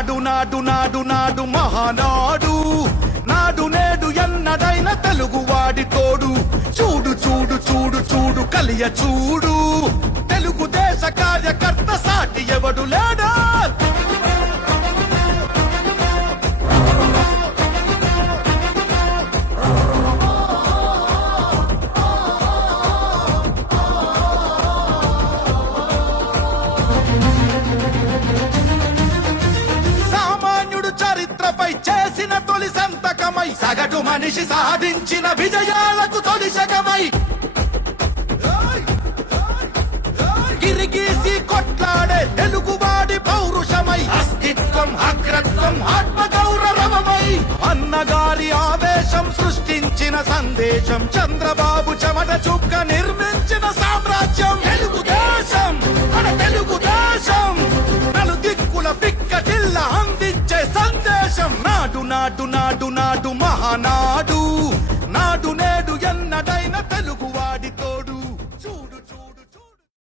నాడు నాడు నాడు నాడు మహానాడు నాడు నేడు ఎన్నడైన తెలుగువాడి తోడు చూడు చూడు చూడు చూడు కలియ చూడు తెలుగుదేశ కార్యకర్త సాటి ఎవడు లేడా చరిత్రపై చేసిన తొలి సంతకమై సగటు మనిషి సాధించిన విజయాలకు తొలిశకమై గిరిగీసి కొట్లాడే తెలుగువాడి పౌరుషమై అస్తిత్వం అగ్రత్వం ఆత్మగౌరవమై అన్నగారి ఆవేశం సృష్టించిన సందేశం చంద్రబాబు చెమట చుక్క నిర్మించిన సామ్రాజ్యం తెలుగుదేశం మన తెలుగుదేశం నలు దిక్కుల పిక్కటిల్ల అందించే సందేశం నాడు నాడు నాడు నాడు మహానాడు